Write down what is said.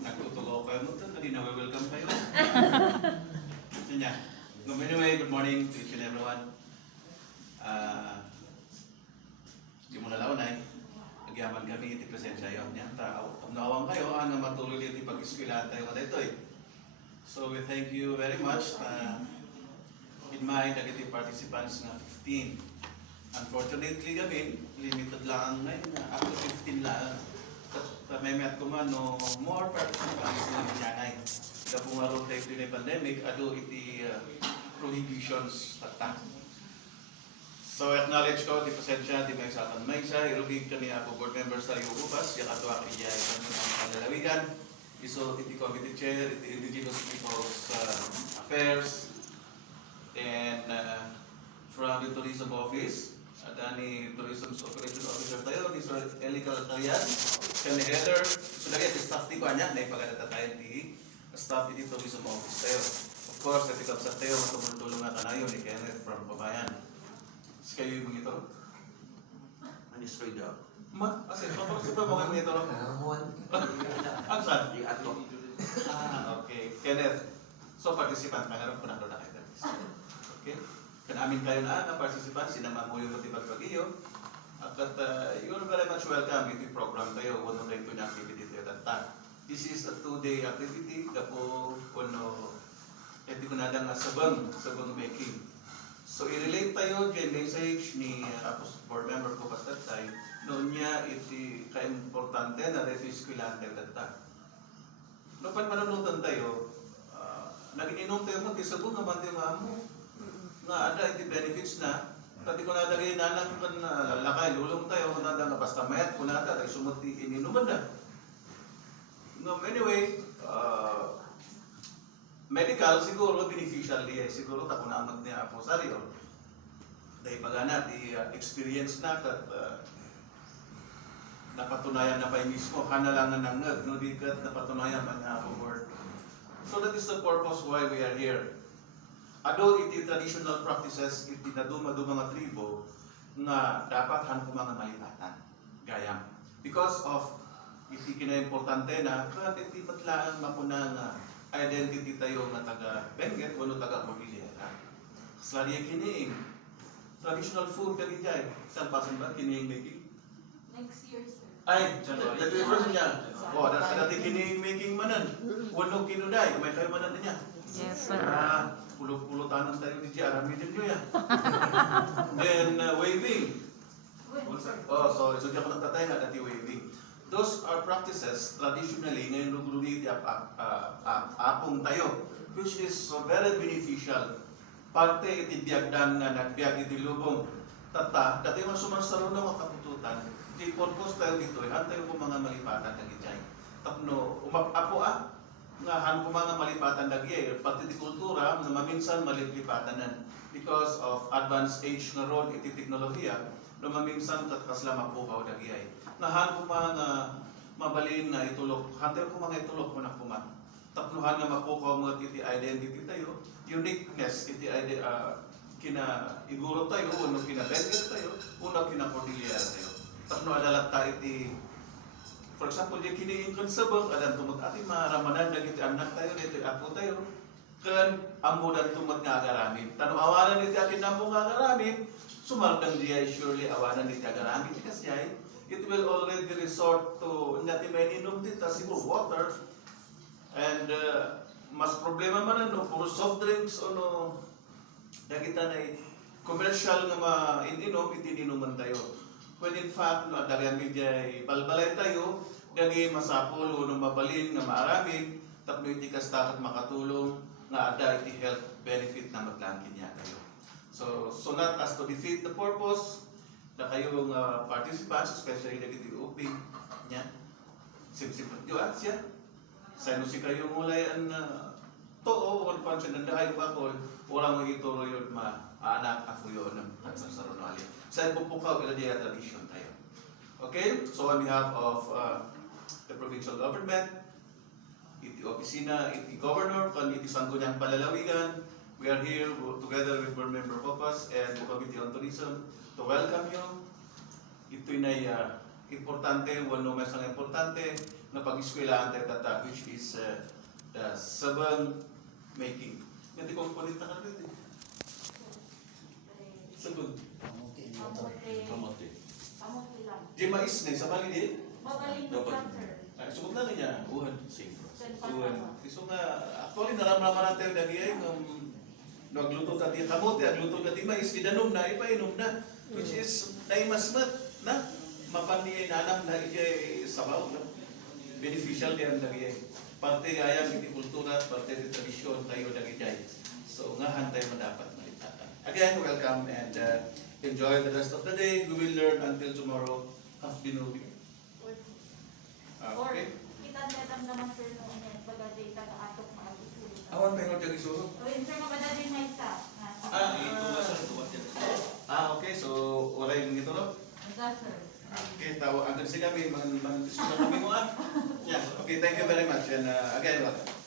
nagtutugaw kayo mo ito, kanina welcome kayo. So niya. Anyway, good morning to each and everyone. Di mo nalaunay, agyaman kami iti presensya yun. Kung nawang kayo, nga matuloy iti pag-iskwilahan tayo ka dito eh. So we thank you very much. In my negative participants nga 15. Unfortunately kami, limited lang ngayon, up to 15 lang. May met ko man no more participants na nanyanay. Kapag marot tayo ito yung pandemic, ado iti prohibitions tatang. So acknowledge ko, di pasensya, di may saman may sa, irugig kami ako board members sa Yugubas, yung katuwa kaya ito ng panlalawigan. Iso iti committee chair, iti indigenous people's affairs, and from the tourism office, ni tourism operation officer tayo, ni Sir Eli Calatarian, kami header, so lagi iti staff ti ko anya, na ipagdata tayo ti staff iti tourism office tayo. Of course, iti kapsat tayo, tumultulong nga kanayo ni Kenneth from Pamayan. So kayo yung ito? Ministry daw. Kasi pa mo kayo ito? Ang saan? Yung ato. Okay. Kenneth, so participant, nangarap ko na doon na kayo. Okay? Kanamin kayo na participant, sinama mo yung matibag pag-iyo. At you're very much welcome ito program tayo, one day to na activity tayo that. This is a 2-day activity, kapo kuno ito ko na lang sabang making. So i-relate tayo dyan message ni board member ko pastatay, noon niya iti ka-importante na refiskulan tayo that. No pan manunutan tayo, nag-ininom tayo mag-isabong naman tayo mo. Nga ada iti benefits na, pati ko nadagay nanang kan lalakay, lulong tayo, kung nada nga basta mayat, kung nada, tayo sumuti ininuman na. No, anyway, medical siguro beneficial di siguro ta kuna amat ni Apo Sario. Dahil bagana di experience na kat napatunayan na pa mismo kanalangan ng ngag no di kat napatunayan man na Apo Board. So that is the purpose why we are here. Ado iti traditional practices iti naduma-duma nga tribo nga dapat han ko mga malipatan gayam because of iti kinaimportante na kat iti matlaan mapuna nga identity tayo nga taga Benguet o taga Cordillera. Slari kiniing traditional food kagi jay. Saan pasan ba kiniing making? Next year, sir. Ay, dati first niya. O, dati kiniing making manan. Wano kinuday, may kayo manan niya. Yes, sir. Pulo-pulo-tanan tayo ni Jia, arami din nyo yan. Then, waving. Oh, so diyan ko nagtatay nga dati waving. Those are practices traditionally ngayon lugrugi apong tayo, which is so very beneficial. Parte iti biagdan nga nagbiag iti lubong tata, dati man sumarsaro na mga kapututan, di purpose tayo dito, tayo ko mga malipatan ng itay. Tapno, umapapo nga han ko mga malipatan lagi, pati di kultura, na maminsan malipatan because of advanced age nga ron iti teknolohiya, no maminsan kasla mapukaw lagi ay. Nahan ko mga mabalin nga itulok, hantayo ko mga itulok mo na kuman. Tapnuhan nga mapukaw mo iti identity tayo, uniqueness iti kina iguro tayo, uno kina Benguet tayo, uno kina Cordillera tayo. Tapno adalat tayo iti, for example, di kini inconceivable, adan tumag ati maramanan na iti anak tayo, iti apo tayo, kan amudan tumag nga agaramin. Tanong awanan iti akin nampo nga agaramin, sumardang diya surely awanan iti agaramin, kasi ay, it will already resort to natin may inom dito, siguro water, and mas problema man ano, puro soft drinks o no, nakita na commercial nga ma-ininom, itininuman tayo. When in fact, no, dagyan medya balbalay tayo, dagi masapol o no, mabalin nga maaramin, tapno iti kastakot makatulong nga ada iti health benefit na maglangkin niya tayo. So not as to defeat the purpose, na kayong participants, especially na iti OP niya, simple yun siya. Sa ino si kayong mulayan na too, o pansya nandahay bakol, walang magituro yun anak ako yun ng hansang alin. Sa ipupukaw, iladiya tradition tayo. Okay? So on behalf of the provincial government, iti opisina, iti governor, kan iti sangguniang palalawigan, we are here together with board member Popas and the Committee on Tourism to welcome you. Ito'y na importante, wano mesang importante, na pag-eskwelahan tayo tata, which is the sabang making. Ganti kong palit na ka rin. Sabang. Kamote. Kamote. Kamote lang. Di mais na, sa bali din. Magaling Dapat. lang, sir. Ay, sumot na niya. Uhan. Same process. Uhan. So nga, actually, naramdaman natin na niya yung nagluto natin kamote, nagluto natin mais, gidanom na, ipainom na. Which is, naimasmat na mapaniya nanam na ijay sabaw na beneficial diyan lagi parte gaya ng kultura parte ng tradisyon tayo lagi jay so ngahan tayo dapat malitatan again welcome and enjoy the rest of the day we will learn until tomorrow afternoon Or, okay kita naman, sir, noon yan. Pagdating taga-atok makasusunod. awan tayo ng isuro O, yun, sir, mabadaling may isa. Ito nga sa tuwa dyan. okay so wala yung ito no Ito, sir. okay tawo ang kasi kami man kami mo yeah okay thank you very much and again welcome